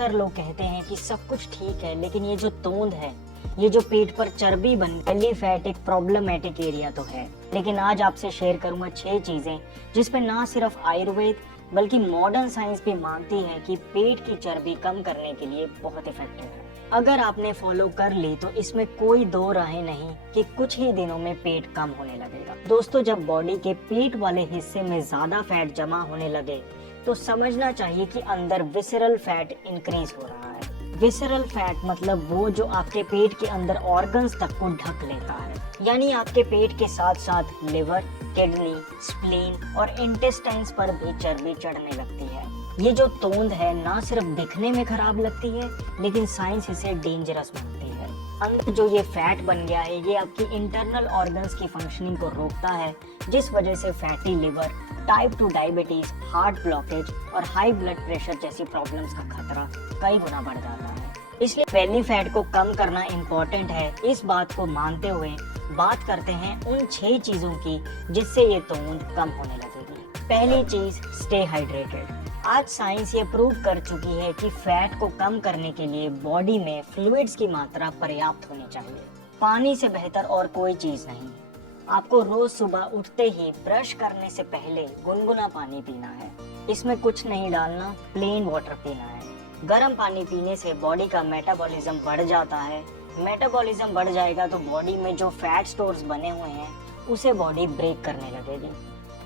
अक्सर लोग कहते हैं कि सब कुछ ठीक है, लेकिन ये जो तोंद है, ये जो पेट पर चर्बी बन बेली फैट एक प्रॉब्लमेटिक एरिया तो है। लेकिन आज आपसे शेयर करूंगा 6 चीजें जिसपे ना सिर्फ आयुर्वेद बल्कि मॉडर्न साइंस भी मानती है कि पेट की चर्बी कम करने के लिए बहुत इफेक्टिव है। अगर आपने फॉलो कर ली तो इसमें कोई दो राहें नहीं कि कुछ ही दिनों में पेट कम होने लगेगा। दोस्तों, जब बॉडी के पेट वाले हिस्से में ज्यादा फैट जमा होने लगे तो समझना चाहिए कि अंदर विसरल फैट इंक्रीज हो रहा है। विसरल फैट मतलब वो जो आपके पेट के अंदर ऑर्गन्स तक को ढक लेता है, यानी आपके पेट के साथ साथ लिवर, किडनी, स्प्लीन और इंटेस्टाइन्स पर भी चर्बी चढ़ने लगती है। ये जो तोंद है ना सिर्फ दिखने में खराब लगती है, लेकिन साइंस इसे डेंजरस मानती है। अंदर जो ये फैट बन गया है, ये आपकी इंटरनल ऑर्गन्स की फंक्शनिंग को रोकता है, जिस वजह से fatty liver, type 2 diabetes, heart blockage और हाई ब्लड प्रेशर जैसी प्रॉब्लम्स का खतरा कई गुना बढ़ जाता है। इसलिए बेली फैट को कम करना इम्पोर्टेंट है। इस बात को मानते हुए बात करते हैं उन 6 चीजों की जिससे ये तोंद कम होने लगेगी। पहली चीज, स्टे हाइड्रेटेड। आज साइंस ये प्रूव कर चुकी है कि फैट को कम करने के लिए बॉडी में फ्लूइड्स की मात्रा पर्याप्त होनी चाहिए। पानी से बेहतर और कोई चीज नहीं। आपको रोज सुबह उठते ही ब्रश करने से पहले गुनगुना पानी पीना है। इसमें कुछ नहीं डालना, प्लेन वाटर पीना है। गर्म पानी पीने से बॉडी का मेटाबॉलिज्म बढ़ जाता है। मेटाबॉलिज्म बढ़ जाएगा तो बॉडी में जो फैट स्टोर्स बने हुए हैं उसे बॉडी ब्रेक करने लगेगी।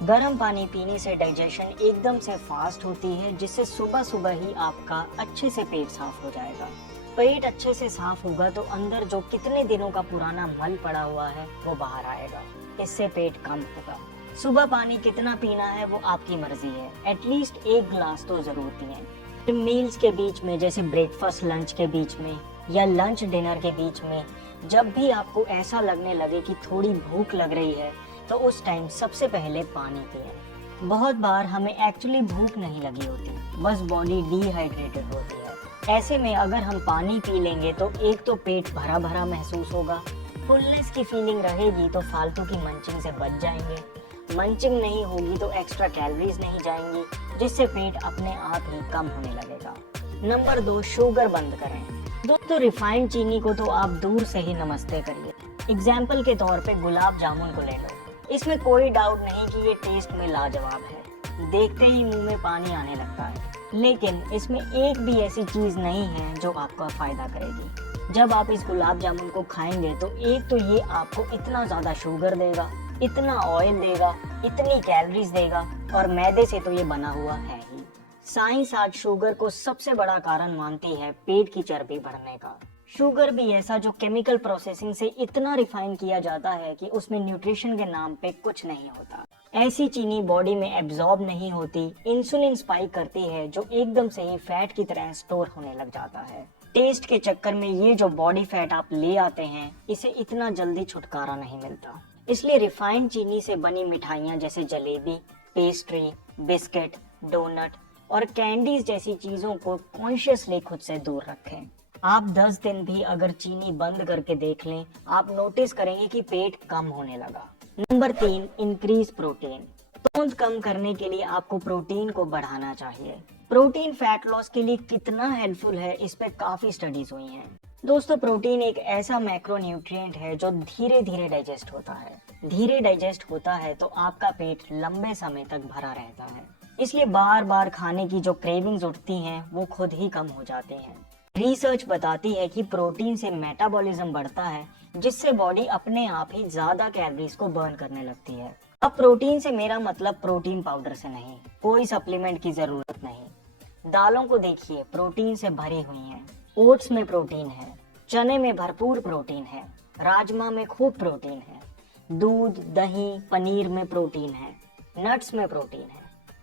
गर्म पानी पीने से डाइजेशन एकदम से फास्ट होती है, जिससे सुबह सुबह ही आपका अच्छे से पेट साफ हो जाएगा। पेट अच्छे से साफ होगा तो अंदर जो कितने दिनों का पुराना मल पड़ा हुआ है वो बाहर आएगा। इससे पेट कम होगा। सुबह पानी कितना पीना है वो आपकी मर्जी है। एटलीस्ट 1 गिलास तो जरूर पिए। मील्स के बीच में, जैसे ब्रेकफास्ट लंच के बीच में या लंच डिनर के बीच में, जब भी आपको ऐसा लगने लगे कि थोड़ी भूख लग रही है तो उस टाइम सबसे पहले पानी पिए। बहुत बार हमें एक्चुअली भूख नहीं लगी होती, बस बॉडी डिहाइड्रेटेड होती है। ऐसे में अगर हम पानी पी लेंगे तो एक तो पेट भरा भरा महसूस होगा, फुलनेस की फीलिंग रहेगी तो फालतू की मंचिंग से बच जाएंगे। मंचिंग नहीं होगी तो एक्स्ट्रा कैलोरीज नहीं जाएंगी, जिससे पेट अपने आप ही कम होने लगेगा। नंबर 2, शुगर बंद करें। दोस्तों, रिफाइंड चीनी को तो आप दूर से ही नमस्ते करिए। एग्जाम्पल के तौर पे गुलाब जामुन को ले लो। इसमें कोई डाउट नहीं कि ये टेस्ट में लाजवाब है, देखते ही मुंह में पानी आने लगता है। लेकिन इसमें एक भी ऐसी चीज नहीं है जो आपका फायदा करेगी। जब आप इस गुलाब जामुन को खाएंगे तो एक तो ये आपको इतना ज्यादा शुगर देगा, इतना ऑयल देगा, इतनी कैलोरीज देगा, और मैदे से तो ये बना हुआ है ही। साइंस आज शुगर को सबसे बड़ा कारण मानती है पेट की चर्बी बढ़ने का। शुगर भी ऐसा जो केमिकल प्रोसेसिंग से इतना रिफाइन किया जाता है कि उसमें न्यूट्रिशन के नाम पे कुछ नहीं होता। ऐसी चीनी बॉडी में एब्जॉर्ब नहीं होती, इंसुलिन स्पाइक करती है जो एकदम से ही फैट की तरह स्टोर होने लग जाता है। टेस्ट के चक्कर में ये जो बॉडी फैट आप ले आते हैं, इसे इतना जल्दी छुटकारा नहीं मिलता। इसलिए रिफाइंड चीनी से बनी मिठाइयाँ जैसे जलेबी, पेस्ट्री, बिस्किट, डोनट और कैंडीज जैसी चीजों को कॉन्शियसली खुद से दूर रखें। आप 10 दिन भी अगर चीनी बंद करके देख लें, आप नोटिस करेंगे कि पेट कम होने लगा। Number 3, increase protein. तोंद कम करने के लिए आपको प्रोटीन को बढ़ाना चाहिए। प्रोटीन फैट लॉस के लिए कितना हेल्पफुल है, इस पे काफी स्टडीज हुई हैं। दोस्तों, प्रोटीन एक ऐसा मैक्रोन्यूट्रिएंट है जो धीरे धीरे डाइजेस्ट होता है। धीरे डाइजेस्ट होता है तो आपका पेट लंबे समय तक भरा रहता है। इसलिए बार बार खाने की जो क्रेविंग्स उठती हैं वो खुद ही कम हो जाती हैं। रिसर्च बताती है कि प्रोटीन से मेटाबॉलिज्म बढ़ता है, जिससे बॉडी अपने आप ही ज्यादा कैलोरीज को बर्न करने लगती है। अब प्रोटीन से मेरा मतलब प्रोटीन पाउडर से नहीं, कोई सप्लीमेंट की जरूरत नहीं। दालों को देखिए, प्रोटीन से भरी हुई हैं। ओट्स में प्रोटीन है, चने में भरपूर प्रोटीन है, राजमा में खूब प्रोटीन है, दूध, दही, पनीर में प्रोटीन है, नट्स में प्रोटीन है।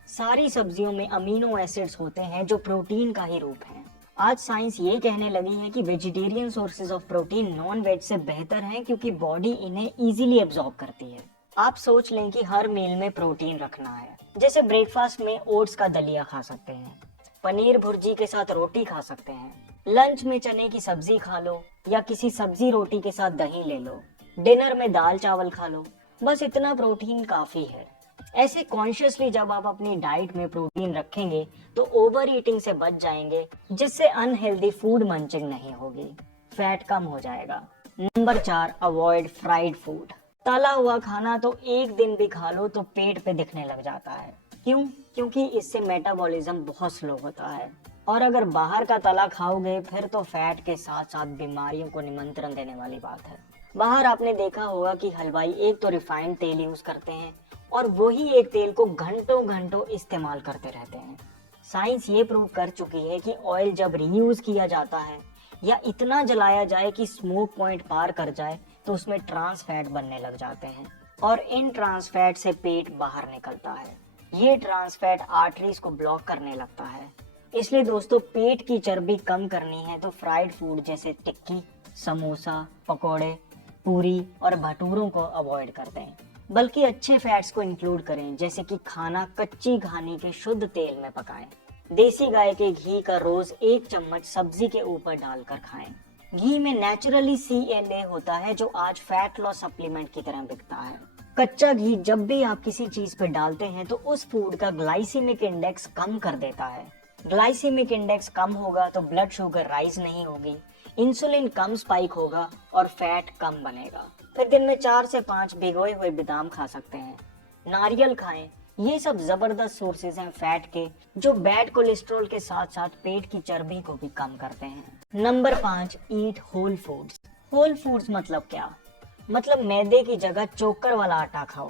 सारी सब्जियों में अमीनो एसिड्स होते हैं जो प्रोटीन का ही रूप है। आज साइंस ये कहने लगी है कि vegetarian sources of protein non veg से बेहतर हैं, क्योंकि बॉडी इन्हें इजीली एब्जॉर्ब करती है। आप सोच लें कि हर मील में प्रोटीन रखना है। जैसे ब्रेकफास्ट में ओट्स का दलिया खा सकते हैं, पनीर भुर्जी के साथ रोटी खा सकते हैं, लंच में चने की सब्जी खा लो या किसी सब्जी रोटी के साथ दही ले लो, डिनर में दाल चावल खा लो। बस इतना प्रोटीन काफी है। ऐसे कॉन्शियसली जब आप अपनी डाइट में प्रोटीन रखेंगे तो ओवर ईटिंग से बच जाएंगे, जिससे अनहेल्दी फूड मंचिंग नहीं होगी, फैट कम हो जाएगा। Number 4, avoid fried food. तला हुआ खाना तो एक दिन भी खा लो तो पेट पे दिखने लग जाता है। क्यों? क्योंकि इससे मेटाबॉलिज्म बहुत स्लो होता है, और अगर बाहर का तला खाओगे फिर तो फैट के साथ साथ बीमारियों को निमंत्रण देने वाली बात है। बाहर आपने देखा होगा कि हलवाई एक तो रिफाइंड तेल यूज करते हैं और वही एक तेल को घंटों घंटों इस्तेमाल करते रहते हैं। साइंस ये प्रूव कर चुकी है कि ऑयल जब रीयूज किया जाता है या इतना जलाया जाए कि स्मोक पॉइंट पार कर जाए तो उसमें ट्रांस फैट बनने लग जाते हैं, और इन ट्रांस फैट से पेट बाहर निकलता है। ये ट्रांस फैट आर्टरीज को ब्लॉक करने लगता है। इसलिए दोस्तों, पेट की चर्बी कम करनी है तो फ्राइड फूड जैसे टिक्की, समोसा, पकोड़े, पूरी और भटूरों को अवॉइड कर दें, बल्कि अच्छे फैट्स को इंक्लूड करें, जैसे कि खाना कच्ची घानी के शुद्ध तेल में पकाएं। देसी गाय के घी का रोज 1 चम्मच सब्जी के ऊपर डालकर खाएं। घी में नेचुरली CLA होता है जो आज फैट लॉस सप्लीमेंट की तरह बिकता है। कच्चा घी जब भी आप किसी चीज पे डालते हैं तो उस फूड का ग्लाइसीमिक इंडेक्स कम कर देता है। ग्लाइसीमिक इंडेक्स कम होगा तो ब्लड शुगर राइज नहीं होगी, इंसुलिन कम स्पाइक होगा और फैट कम बनेगा। फिर दिन में 4 से 5 भिगोए हुए बादाम खा सकते हैं। नारियल खाएं। ये सब जबरदस्त सोर्सेज हैं फैट के, जो बैड कोलेस्ट्रॉल के साथ साथ पेट की चर्बी को भी कम करते हैं। नंबर 5, ईट होल फूड्स। होल फूड्स मतलब क्या? मतलब मैदे की जगह चोकर वाला आटा खाओ,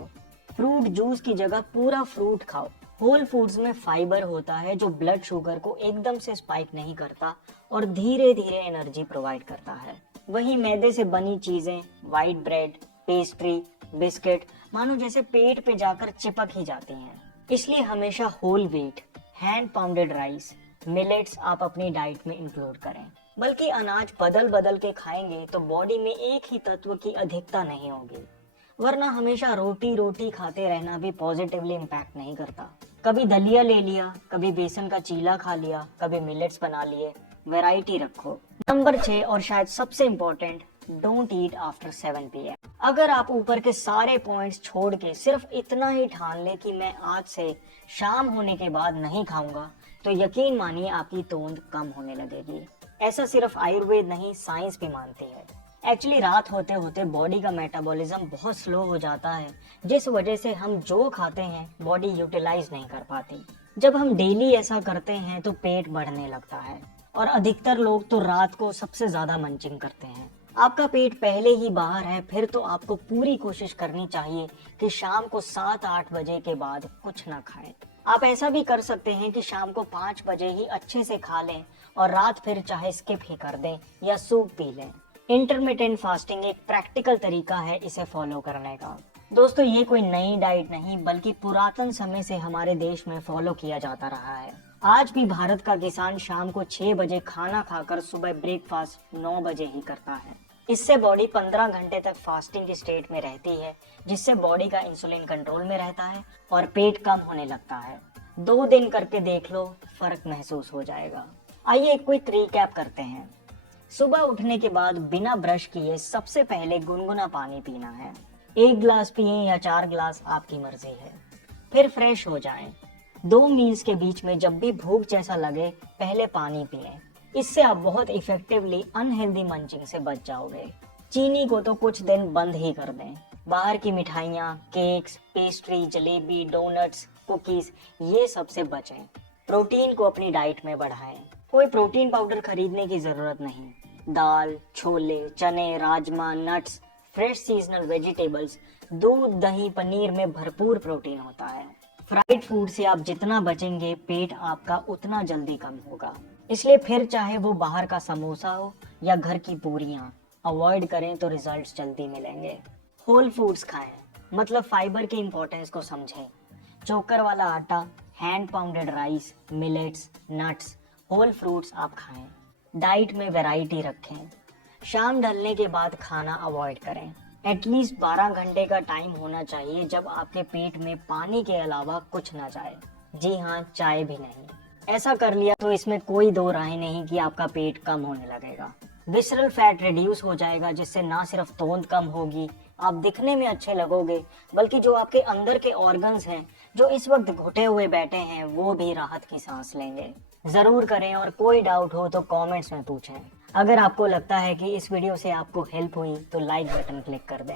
फ्रूट जूस की जगह पूरा फ्रूट खाओ। होल फूड्स में फाइबर होता है जो ब्लड शुगर को एकदम से स्पाइक नहीं करता और धीरे धीरे एनर्जी प्रोवाइड करता है। वही मैदे से बनी चीजें, व्हाइट ब्रेड, पेस्ट्री, बिस्किट, मानो जैसे पेट पे जाकर चिपक ही जाती हैं। इसलिए हमेशा whole wheat, hand pounded rice, millets आप अपनी डाइट में इंक्लूड करें। बल्कि अनाज बदल बदल के खाएंगे तो बॉडी में एक ही तत्व की अधिकता नहीं होगी, वरना हमेशा रोटी रोटी खाते रहना भी पॉजिटिवली इम्पैक्ट नहीं करता। कभी दलिया ले लिया, कभी बेसन का चीला खा लिया, कभी मिलेट्स बना लिए, वैरायटी रखो। नंबर 6 और शायद सबसे important, don't eat after 7 PM। अगर आप ऊपर के सारे पॉइंट्स छोड़ के सिर्फ इतना ही ठान ले कि मैं आज से शाम होने के बाद नहीं खाऊंगा, तो यकीन मानिए आपकी तोंद कम होने लगेगी। ऐसा सिर्फ आयुर्वेद नहीं, साइंस भी मानती है। एक्चुअली रात होते होते बॉडी का मेटाबॉलिज्म बहुत स्लो हो जाता है, जिस वजह से हम जो खाते हैं बॉडी यूटिलाइज नहीं कर पाती। जब हम डेली ऐसा करते हैं तो पेट बढ़ने लगता है, और अधिकतर लोग तो रात को सबसे ज्यादा मंचिंग करते हैं। आपका पेट पहले ही बाहर है, फिर तो आपको पूरी कोशिश करनी चाहिए कि शाम को 7-8 बजे के बाद कुछ ना खाएं। आप ऐसा भी कर सकते हैं कि शाम को 5 बजे ही अच्छे से खा लें और रात फिर चाहे स्किप ही कर दें या सूप पी लें। इंटरमिटेंट फास्टिंग एक प्रैक्टिकल तरीका है इसे फॉलो करने का। दोस्तों, ये कोई नई डाइट नहीं बल्कि पुरातन समय से हमारे देश में फॉलो किया जाता रहा है। आज भी भारत का किसान शाम को 6 बजे खाना खाकर सुबह ब्रेकफास्ट 9 बजे ही करता है। इससे बॉडी 15 घंटे तक फास्टिंग की स्टेट में रहती है, जिससे बॉडी का इंसुलिन कंट्रोल में रहता है और पेट कम होने लगता है। 2 दिन करके देख लो, फर्क महसूस हो जाएगा। आइए एक क्विक रिकैप करते हैं। सुबह उठने के बाद बिना ब्रश किए सबसे पहले गुनगुना पानी पीना है। 1 गिलास पिए या 4 गिलास, आपकी मर्जी है। फिर फ्रेश हो जाएं। 2 मील्स के बीच में जब भी भूख जैसा लगे पहले पानी पिएं। इससे आप बहुत इफेक्टिवली अनहेल्दी मंचिंग से बच जाओगे। चीनी को तो कुछ दिन बंद ही कर दें। बाहर की मिठाइयाँ, cakes, pastry, jalebi, donuts, cookies, ये सबसे बचें। प्रोटीन को अपनी डाइट में बढ़ाएं। कोई प्रोटीन पाउडर खरीदने की जरूरत नहीं। दाल, छोले, चने, rajma, nuts, fresh seasonal vegetables, दूध, दही, पनीर में भरपूर प्रोटीन होता है। फ्राइड फूड से आप जितना बचेंगे पेट आपका उतना जल्दी कम होगा। इसलिए फिर चाहे वो बाहर का समोसा हो या घर की पूरियाँ, अवॉइड करें तो रिजल्ट्स जल्दी मिलेंगे। होल फूड्स खाएं, मतलब फाइबर की इंपॉर्टेंस को समझें। चोकर वाला आटा, hand pounded rice, millets, nuts, whole fruits आप खाएं। डाइट में वैरायटी रखें। शाम ढलने के बाद खाना अवॉइड करें। एटलीस्ट 12 घंटे का टाइम होना चाहिए जब आपके पेट में पानी के अलावा कुछ ना जाए। जी हाँ, चाय भी नहीं। ऐसा कर लिया तो इसमें कोई दो राय नहीं कि आपका पेट कम होने लगेगा। विसरल फैट रिड्यूस हो जाएगा, जिससे ना सिर्फ तोंद कम होगी, आप दिखने में अच्छे लगोगे, बल्कि जो आपके अंदर के ऑर्गन्स हैं जो इस वक्त घुटे हुए बैठे हैं वो भी राहत की सांस लेंगे। जरूर करें, और कोई डाउट हो तो कमेंट्स में पूछें। अगर आपको लगता है कि इस वीडियो से आपको हेल्प हुई तो लाइक बटन क्लिक कर दें।